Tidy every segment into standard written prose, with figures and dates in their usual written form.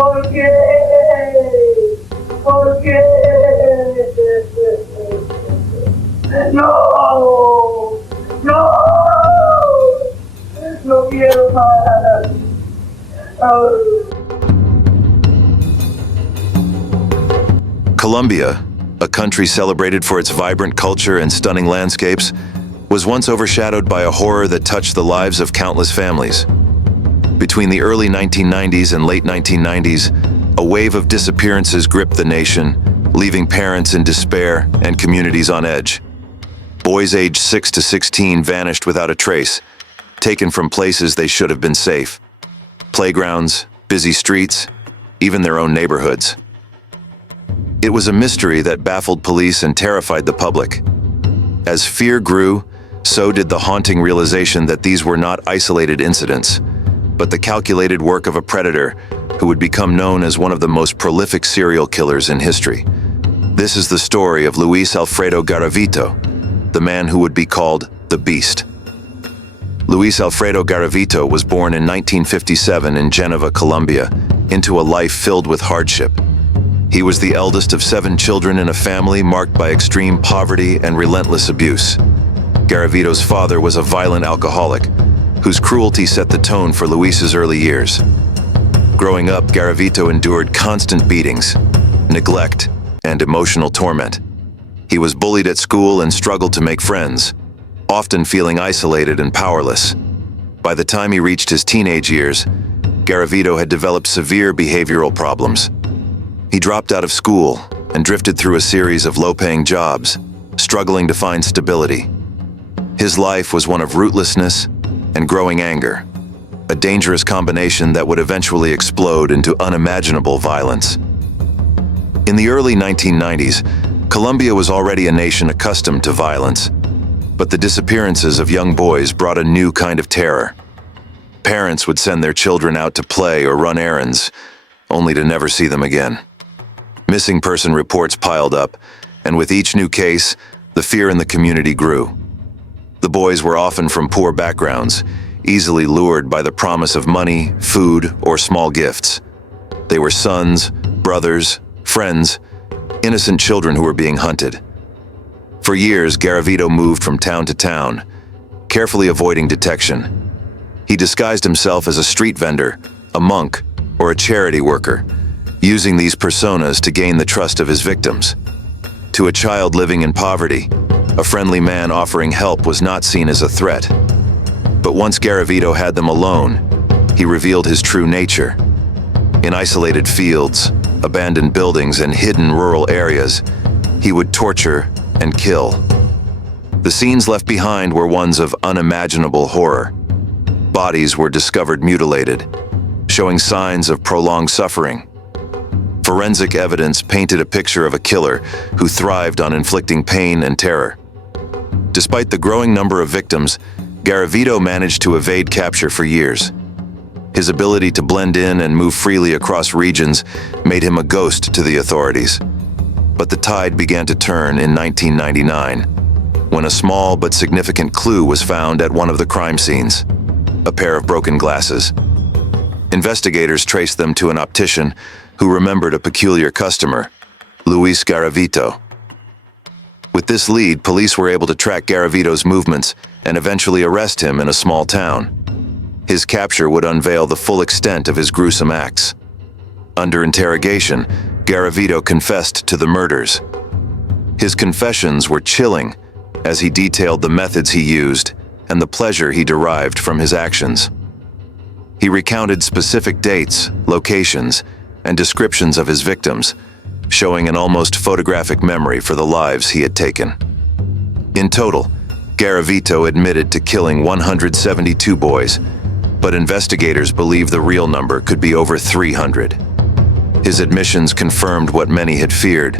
¿Por qué? ¿Por qué? No, no, no quiero más. Colombia, a country celebrated for its vibrant culture and stunning landscapes, was once overshadowed by a horror that touched the lives of countless families. Between the early 1990s and late 1990s, a wave of disappearances gripped the nation, leaving parents in despair and communities on edge. Boys aged 6 to 16 vanished without a trace, taken from places they should have been safe. Playgrounds, busy streets, even their own neighborhoods. It was a mystery that baffled police and terrified the public. As fear grew, so did the haunting realization that these were not isolated incidents, but the calculated work of a predator who would become known as one of the most prolific serial killers in history. This is the story of Luis Alfredo Garavito, the man who would be called the Beast. Luis Alfredo Garavito was born in 1957 in Geneva, Colombia, into a life filled with hardship. He was the eldest of 7 children in a family marked by extreme poverty and relentless abuse. Garavito's father was a violent alcoholic, whose cruelty set the tone for Luis's early years. Growing up, Garavito endured constant beatings, neglect, and emotional torment. He was bullied at school and struggled to make friends, often feeling isolated and powerless. By the time he reached his teenage years, Garavito had developed severe behavioral problems. He dropped out of school and drifted through a series of low-paying jobs, struggling to find stability. His life was one of rootlessness and growing anger, a dangerous combination that would eventually explode into unimaginable violence. In the early 1990s, Colombia was already a nation accustomed to violence, but the disappearances of young boys brought a new kind of terror. Parents would send their children out to play or run errands, only to never see them again. Missing person reports piled up, and with each new case, the fear in the community grew. The boys were often from poor backgrounds, easily lured by the promise of money, food, or small gifts. They were sons, brothers, friends, innocent children who were being hunted. For years, Garavito moved from town to town, carefully avoiding detection. He disguised himself as a street vendor, a monk, or a charity worker, using these personas to gain the trust of his victims. To a child living in poverty, a friendly man offering help was not seen as a threat. But once Garavito had them alone, he revealed his true nature. In isolated fields, abandoned buildings, and hidden rural areas, he would torture and kill. The scenes left behind were ones of unimaginable horror. Bodies were discovered mutilated, showing signs of prolonged suffering. Forensic evidence painted a picture of a killer who thrived on inflicting pain and terror. Despite the growing number of victims, Garavito managed to evade capture for years. His ability to blend in and move freely across regions made him a ghost to the authorities. But the tide began to turn in 1999, when a small but significant clue was found at one of the crime scenes: a pair of broken glasses. Investigators traced them to an optician who remembered a peculiar customer, Luis Garavito. With this lead, police were able to track Garavito's movements and eventually arrest him in a small town. His capture would unveil the full extent of his gruesome acts. Under interrogation, Garavito confessed to the murders. His confessions were chilling as he detailed the methods he used and the pleasure he derived from his actions. He recounted specific dates, locations, and descriptions of his victims, showing an almost photographic memory for the lives he had taken. In total, Garavito admitted to killing 172 boys, but investigators believe the real number could be over 300. His admissions confirmed what many had feared,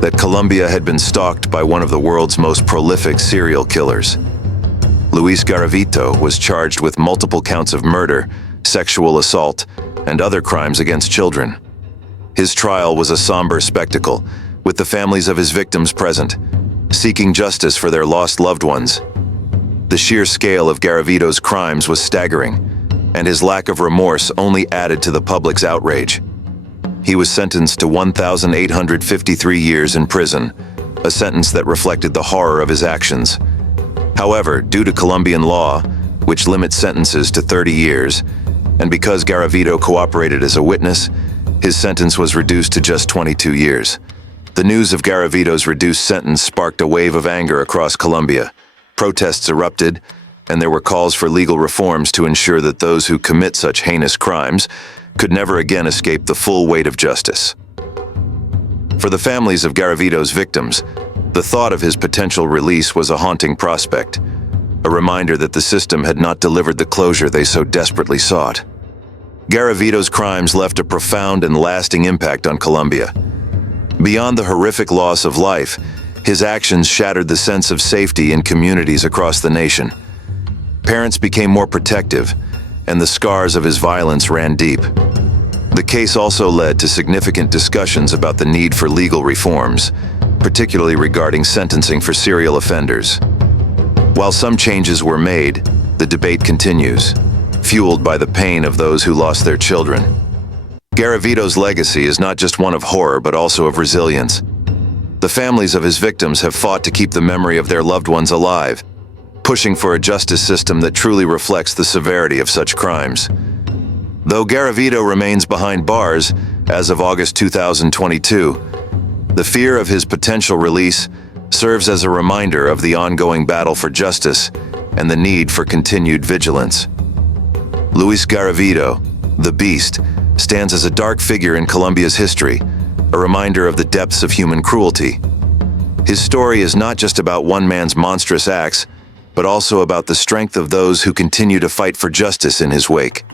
that Colombia had been stalked by one of the world's most prolific serial killers. Luis Garavito was charged with multiple counts of murder, sexual assault, and other crimes against children. His trial was a somber spectacle, with the families of his victims present, seeking justice for their lost loved ones. The sheer scale of Garavito's crimes was staggering, and his lack of remorse only added to the public's outrage. He was sentenced to 1,853 years in prison, a sentence that reflected the horror of his actions. However, due to Colombian law, which limits sentences to 30 years, and because Garavito cooperated as a witness, his sentence was reduced to just 22 years. The news of Garavito's reduced sentence sparked a wave of anger across Colombia. Protests erupted, and there were calls for legal reforms to ensure that those who commit such heinous crimes could never again escape the full weight of justice. For the families of Garavito's victims, the thought of his potential release was a haunting prospect, a reminder that the system had not delivered the closure they so desperately sought. Garavito's crimes left a profound and lasting impact on Colombia. Beyond the horrific loss of life, his actions shattered the sense of safety in communities across the nation. Parents became more protective, and the scars of his violence ran deep. The case also led to significant discussions about the need for legal reforms, particularly regarding sentencing for serial offenders. While some changes were made, the debate continues, fueled by the pain of those who lost their children. Garavito's legacy is not just one of horror, but also of resilience. The families of his victims have fought to keep the memory of their loved ones alive, pushing for a justice system that truly reflects the severity of such crimes. Though Garavito remains behind bars as of August 2022, the fear of his potential release serves as a reminder of the ongoing battle for justice and the need for continued vigilance. Luis Garavito, the Beast, stands as a dark figure in Colombia's history, a reminder of the depths of human cruelty. His story is not just about one man's monstrous acts, but also about the strength of those who continue to fight for justice in his wake.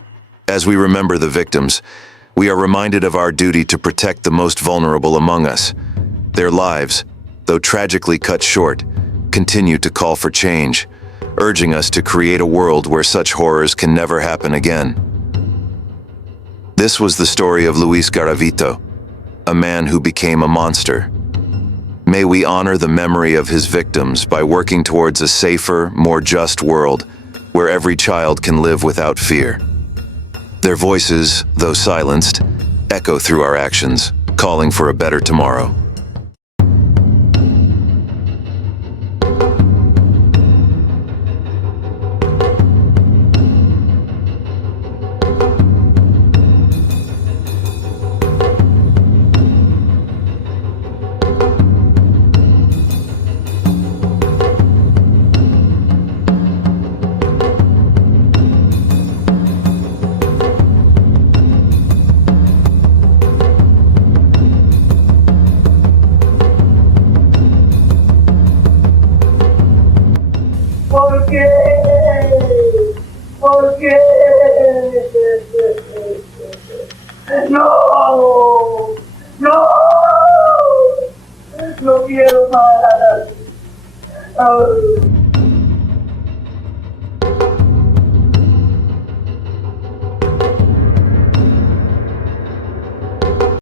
As we remember the victims, we are reminded of our duty to protect the most vulnerable among us. Their lives, though tragically cut short, continue to call for change, urging us to create a world where such horrors can never happen again. This was the story of Luis Garavito, a man who became a monster. May we honor the memory of his victims by working towards a safer, more just world where every child can live without fear. Their voices, though silenced, echo through our actions, calling for a better tomorrow. ¿Por qué? ¿Por qué? No, no, no quiero más.